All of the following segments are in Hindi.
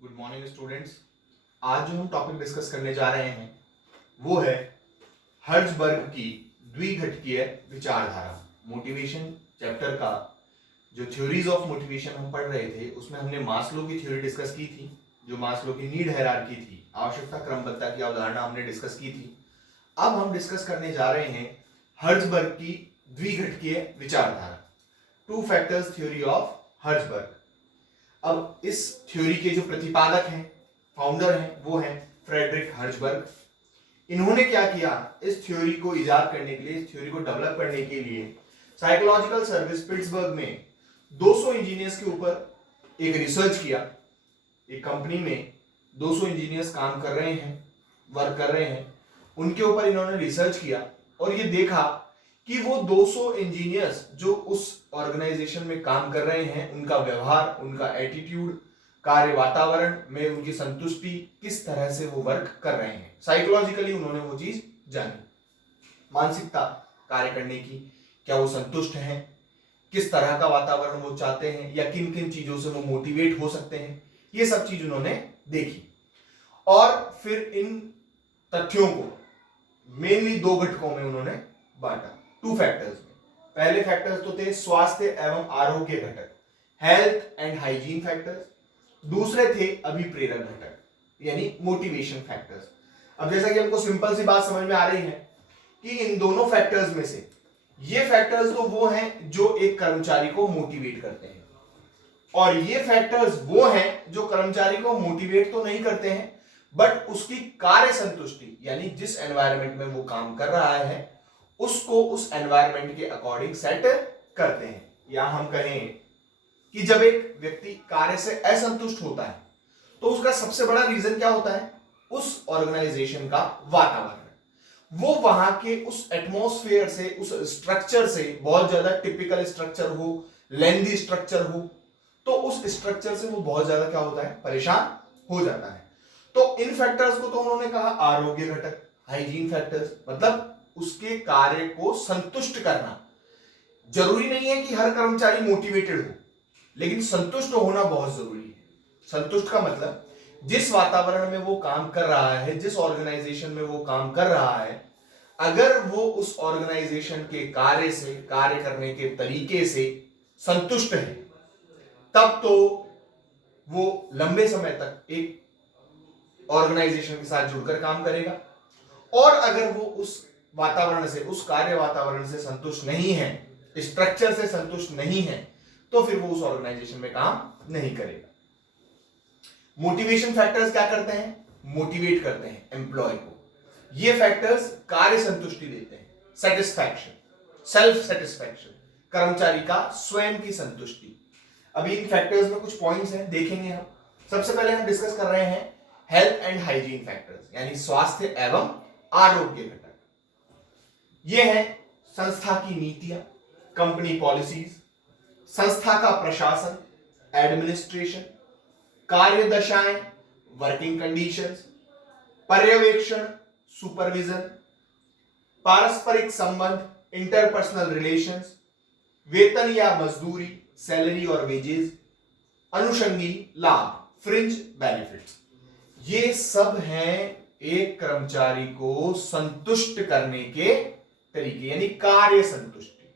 Good morning students. आज जो हम टॉपिक डिस्कस करने जा रहे हैं वो है हर्ट्जबर्ग की द्विघटकीय विचारधारा। मोटिवेशन चैप्टर का जो थ्योरीज ऑफ मोटिवेशन हम पढ़ रहे थे उसमें हमने मास्लो की थ्योरी डिस्कस की थी, जो मास्लो की नीड हायरार्की थी, आवश्यकता क्रमबद्धता की अवधारणा हमने डिस्कस की थी। अब हम डिस्कस करने जा रहे हैं हर्ट्जबर्ग की द्विघटकीय विचारधारा, टू फैक्टर्स थ्योरी ऑफ हर्ट्जबर्ग। अब इस थ्योरी के जो प्रतिपादक हैं, फाउंडर हैं, वो हैं फ्रेडरिक हर्ट्जबर्ग। इन्होंने क्या किया, इस थ्योरी को इजाद करने के लिए, इस थ्योरी को डेवलप करने के लिए साइकोलॉजिकल सर्विस पिट्सबर्ग में 200 इंजीनियर्स के ऊपर एक रिसर्च किया। एक कंपनी में 200 इंजीनियर्स काम कर रहे हैं, वर्क कर रहे हैं, उनके ऊपर इन्होंने रिसर्च किया और ये देखा कि वो 200 इंजीनियर्स जो उस ऑर्गेनाइजेशन में काम कर रहे हैं, उनका व्यवहार, उनका एटीट्यूड, कार्य वातावरण में उनकी संतुष्टि, किस तरह से वो वर्क कर रहे हैं। साइकोलॉजिकली उन्होंने वो चीज जानी, मानसिकता कार्य करने की, क्या वो संतुष्ट हैं, किस तरह का वातावरण वो चाहते हैं, या किन किन चीजों से वो मोटिवेट हो सकते हैं, ये सब चीज उन्होंने देखी। और फिर इन तथ्यों को मेनली दो घटकों में उन्होंने बांटा, टू फैक्टर्स में। पहले फैक्टर्स तो थे स्वास्थ्य एवं आरोग्य घटक, हेल्थ एंड हाइजीन फैक्टर्स। दूसरे थे अभिप्रेरक घटक, यानी मोटिवेशन फैक्टर्स। अब जैसा कि हमको सिंपल सी बात समझ में आ रही है कि इन दोनों फैक्टर्स में से ये फैक्टर्स तो वो हैं जो एक कर्मचारी को मोटिवेट करते हैं, और ये फैक्टर्स वो हैं जो कर्मचारी को मोटिवेट तो नहीं करते हैं, बट उसकी कार्य संतुष्टि, यानी जिस एनवायरनमेंट में वो काम कर रहा है उसको उस एनवायरनमेंट के अकॉर्डिंग सेट करते हैं। या हम कहें कि जब एक व्यक्ति कार्य से असंतुष्ट होता है तो उसका सबसे बड़ा रीजन क्या होता है, उस ऑर्गेनाइजेशन का वातावरण। वो वहां के उस एटमॉस्फेयर से, उस स्ट्रक्चर से, बहुत ज्यादा टिपिकल स्ट्रक्चर हो, लेंदी स्ट्रक्चर हो, तो उस स्ट्रक्चर से वो बहुत ज्यादा क्या होता है, परेशान हो जाता है। तो इन फैक्टर्स को तो उन्होंने कहा आरोग्य घटक, हाइजीन फैक्टर्स, मतलब उसके कार्य को संतुष्ट करना। जरूरी नहीं है कि हर कर्मचारी मोटिवेटेड हो, लेकिन संतुष्ट होना बहुत जरूरी है। संतुष्ट का मतलब जिस वातावरण में वो काम कर रहा है, जिस ऑर्गेनाइजेशन में वो काम कर रहा है, अगर वो उस ऑर्गेनाइजेशन के कार्य से, कार्य करने के तरीके से संतुष्ट है, तब तो वो लंबे समय तक एक ऑर्गेनाइजेशन के साथ जुड़कर काम करेगा। और अगर वो उस वातावरण से, उस कार्य वातावरण से संतुष्ट नहीं है, स्ट्रक्चर से संतुष्ट नहीं है, तो फिर वो उस ऑर्गेनाइजेशन में काम नहीं करेगा। मोटिवेशन फैक्टर्स क्या करते हैं, मोटिवेट करते हैं एम्प्लॉय को। ये फैक्टर्स कार्य संतुष्टि देते हैं, सेटिस्फैक्शन, सेल्फ सेटिस्फैक्शन, कर्मचारी का स्वयं की संतुष्टि। अभी इन फैक्टर्स में कुछ पॉइंट्स हैं, देखेंगे हम। सबसे पहले हम डिस्कस कर रहे हैं हेल्थ एंड हाइजीन फैक्टर्स, यानी स्वास्थ्य एवं आरोग्य घटक। ये है संस्था की नीतियां, कंपनी पॉलिसीज, संस्था का प्रशासन, एडमिनिस्ट्रेशन, कार्य दशाएं, वर्किंग कंडीशंस, पर्यवेक्षण, सुपरविजन, पारस्परिक संबंध, इंटरपर्सनल रिलेशंस, वेतन या मजदूरी, सैलरी और वेजेस, अनुषंगी लाभ, फ्रिंज बेनिफिट्स। ये सब हैं एक कर्मचारी को संतुष्ट करने के तरीके, यानी कार्य संतुष्टि।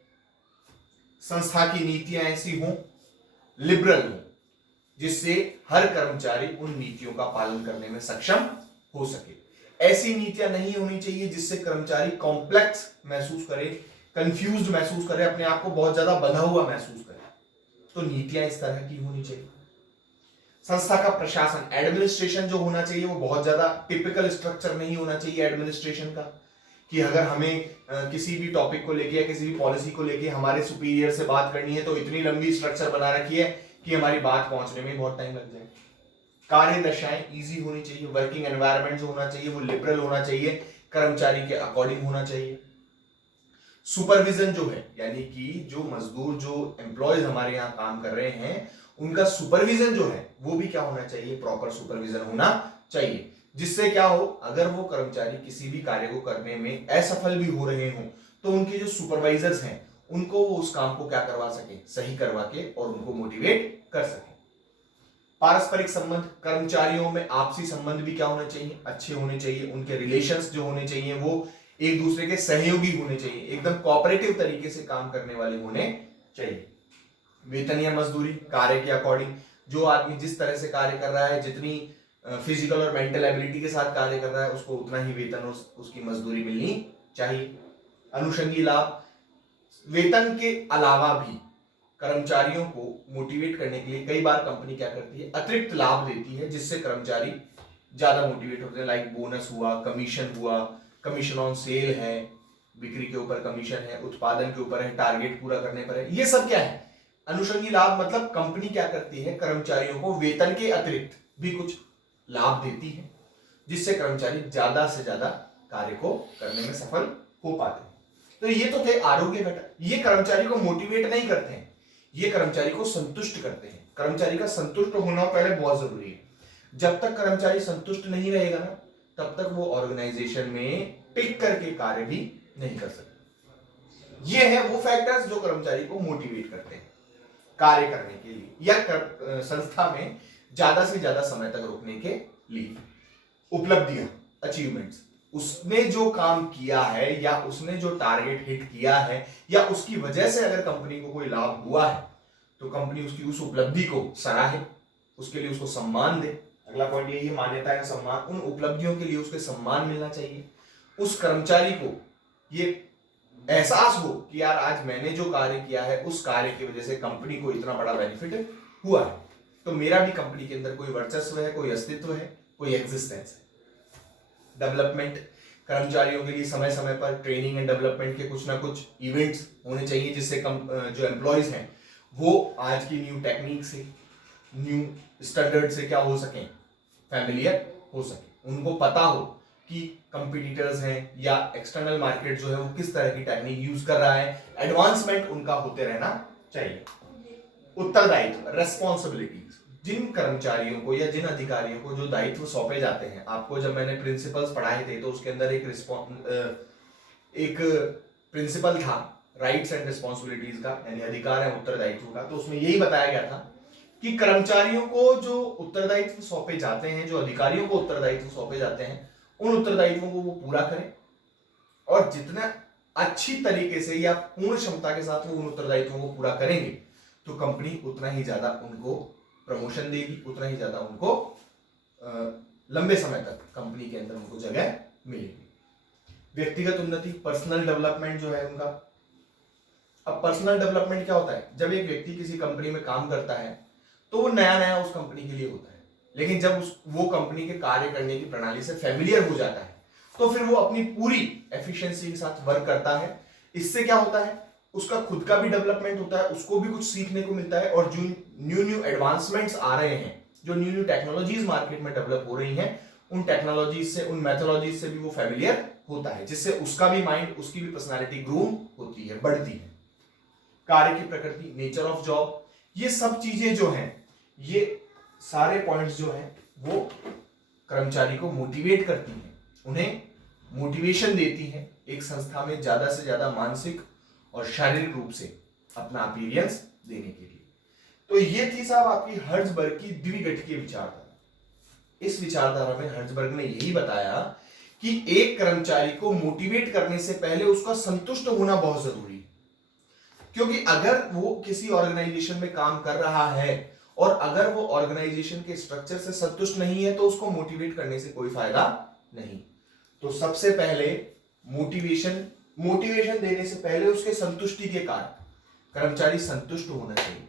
संस्था की नीतियां ऐसी हों, लिबरल हों, जिससे हर कर्मचारी उन नीतियों का पालन करने में सक्षम हो सके। ऐसी नीतियां नहीं होनी चाहिए जिससे कर्मचारी कॉम्प्लेक्स महसूस करे, कंफ्यूज्ड महसूस करे, अपने आप को बहुत ज्यादा बंधा हुआ महसूस करे। तो नीतियां इस तरह की होनी चाहिए। संस्था का प्रशासन, एडमिनिस्ट्रेशन जो होना चाहिए वो बहुत ज्यादा टिपिकल स्ट्रक्चर नहीं होना चाहिए एडमिनिस्ट्रेशन का, कि अगर हमें किसी भी टॉपिक को लेके या किसी भी पॉलिसी को लेके हमारे सुपीरियर से बात करनी है तो इतनी लंबी स्ट्रक्चर बना रखी है कि हमारी बात पहुंचने में बहुत टाइम लग जाए। कार्य दशाएं इजी होनी चाहिए, वर्किंग एनवायरनमेंट जो होना चाहिए वो लिबरल होना चाहिए, कर्मचारी के अकॉर्डिंग होना चाहिए। सुपरविजन जो है, यानी कि जो मजदूर, जो एम्प्लॉयज हमारे यहाँ काम कर रहे हैं, उनका सुपरविजन जो है वो भी क्या होना चाहिए, प्रॉपर सुपरविजन होना चाहिए, जिससे क्या हो, अगर वो कर्मचारी किसी भी कार्य को करने में असफल भी हो रहे हों तो उनके जो सुपरवाइजर्स हैं उनको वो उस काम को क्या करवा सके, सही करवा के और उनको मोटिवेट कर सके। पारस्परिक संबंध, कर्मचारियों में आपसी संबंध भी क्या होने चाहिए, अच्छे होने चाहिए। उनके रिलेशंस जो होने चाहिए वो एक दूसरे के सहयोगी होने चाहिए, एकदम कोऑपरेटिव तरीके से काम करने वाले होने चाहिए। वेतन या मजदूरी कार्य के अकॉर्डिंग, जो आदमी जिस तरह से कार्य कर रहा है, जितनी फिजिकल और मेंटल एबिलिटी के साथ कार्य कर रहा है, उसको उतना ही वेतन और उसकी मजदूरी मिलनी चाहिए। अनुषंगी लाभ, वेतन के अलावा भी कर्मचारियों को मोटिवेट करने के लिए कई बार कंपनी क्या करती है, अतिरिक्त लाभ देती है, जिससे कर्मचारी ज्यादा मोटिवेट होते हैं। लाइक बोनस हुआ, कमीशन हुआ, कमीशन ऑन सेल है, बिक्री के ऊपर कमीशन है, उत्पादन के ऊपर है, टारगेट पूरा करने पर है। ये सब क्या है, अनुषंगी लाभ। मतलब कंपनी क्या करती है, कर्मचारियों को वेतन के अतिरिक्त भी कुछ लाभ देती है, जिससे कर्मचारी ज्यादा से ज्यादा कार्य को करने में सफल हो पाते हैं। तो ये तो थे आरोग्य घटक। ये कर्मचारी को मोटिवेट नहीं करते हैं, ये कर्मचारी को संतुष्ट करते हैं। कर्मचारी का संतुष्ट होना पहले बहुत जरूरी है। जब तक कर्मचारी संतुष्ट नहीं रहेगा ना, तब तक वो ऑर्गेनाइजेशन में टिक करके कार्य भी नहीं कर सकते। ये है वो फैक्टर्स जो कर्मचारी को मोटिवेट करते हैं कार्य करने के लिए, या संस्था में ज्यादा से ज्यादा समय तक रुकने के लिए। उपलब्धियां, अचीवमेंट्स, उसने जो काम किया है या उसने जो टारगेट हिट किया है या उसकी वजह से अगर कंपनी को कोई लाभ हुआ है, तो कंपनी उसकी उस उपलब्धि को सराहे, उसके लिए उसको सम्मान दे। अगला पॉइंट यही है, मान्यता या सम्मान। उन उपलब्धियों के लिए उसके सम्मान मिलना चाहिए। उस कर्मचारी को ये एहसास हो कि यार आज मैंने जो कार्य किया है, उस कार्य की वजह से कंपनी को इतना बड़ा बेनिफिट हुआ है, तो मेरा भी कंपनी के अंदर कोई वर्चस्व है, कोई अस्तित्व है, कोई एग्जिस्टेंस है। डेवलपमेंट, कर्मचारियों के लिए समय समय पर ट्रेनिंग एंड डेवलपमेंट के कुछ ना कुछ इवेंट्स होने चाहिए, जिससे जो एम्प्लॉयज हैं वो आज की न्यू टेक्निक से, न्यू स्टैंडर्ड से क्या हो सकें, फैमिलियर हो सके। उनको पता हो कि कंपटीटर्स हैं या एक्सटर्नल मार्केट जो है वो किस तरह की टेक्निक यूज कर रहा है। एडवांसमेंट उनका होते रहना चाहिए। उत्तरदायित्व, रेस्पॉन्सिबिलिटीज, जिन कर्मचारियों को या जिन अधिकारियों को जो दायित्व सौंपे जाते हैं, आपको जब मैंने प्रिंसिपल्स पढ़ाए थे तो उसके अंदर एक प्रिंसिपल था राइट्स एंड रिस्पॉन्सिबिलिटीज का, यानी अधिकार है उत्तरदायित्व का। तो उसमें यही बताया गया था कि कर्मचारियों को जो उत्तरदायित्व सौंपे जाते हैं, जो अधिकारियों को उत्तरदायित्व सौंपे जाते हैं, उन उत्तरदायित्वों को वो पूरा करें, और जितना अच्छी तरीके से या पूर्ण क्षमता के साथ वो उन उत्तरदायित्वों को पूरा करेंगे, तो कंपनी उतना ही ज्यादा उनको प्रमोशन देगी, उतना ही ज्यादा उनको लंबे समय तक कंपनी के अंदर उनको जगह मिलेगी। व्यक्तिगत उन्नति, पर्सनल डेवलपमेंट जो है उनका। अब पर्सनल डेवलपमेंट क्या होता है, जब एक व्यक्ति किसी कंपनी में काम करता है तो वो नया नया उस कंपनी के लिए होता है, लेकिन जब वो कंपनी के कार्य करने की प्रणाली से फैमिलियर हो जाता है, तो फिर वो अपनी पूरी एफिशिएंसी के साथ वर्क करता है। इससे क्या होता है, उसका खुद का भी डेवलपमेंट होता है, उसको भी कुछ सीखने को मिलता है, और जो न्यू एडवांसमेंट्स आ रहे हैं, जो न्यू टेक्नोलॉजीज मार्केट में डेवलप हो रही हैं, उन टेक्नोलॉजीज से, उन मेथोलॉजीज से भी वो फैमिलियर होता है, जिससे उसका भी माइंड, उसकी भी पर्सनालिटी ग्रूम होती है, बढ़ती है। कार्य की प्रकृति, नेचर ऑफ जॉब, ये सब चीजें जो हैं, ये सारे पॉइंट्स जो हैं वो कर्मचारी को मोटिवेट करती हैं, उन्हें मोटिवेशन देती हैं एक संस्था में ज्यादा से ज्यादा मानसिक और शारीरिक रूप से अपना अपीयरेंस देने के लिए। तो ये थी साहब आपकी हर्ट्जबर्ग की द्विघटकीय विचारधारा। इस विचारधारा में हर्ट्जबर्ग ने यही बताया कि एक कर्मचारी को मोटिवेट करने से पहले उसका संतुष्ट होना बहुत जरूरी है, क्योंकि अगर वो किसी ऑर्गेनाइजेशन में काम कर रहा है और अगर वो ऑर्गेनाइजेशन के स्ट्रक्चर से संतुष्ट नहीं है, तो उसको मोटिवेट करने से कोई फायदा नहीं। तो सबसे पहले मोटिवेशन देने से पहले उसके संतुष्टि के कारण कर्मचारी संतुष्ट होना चाहिए।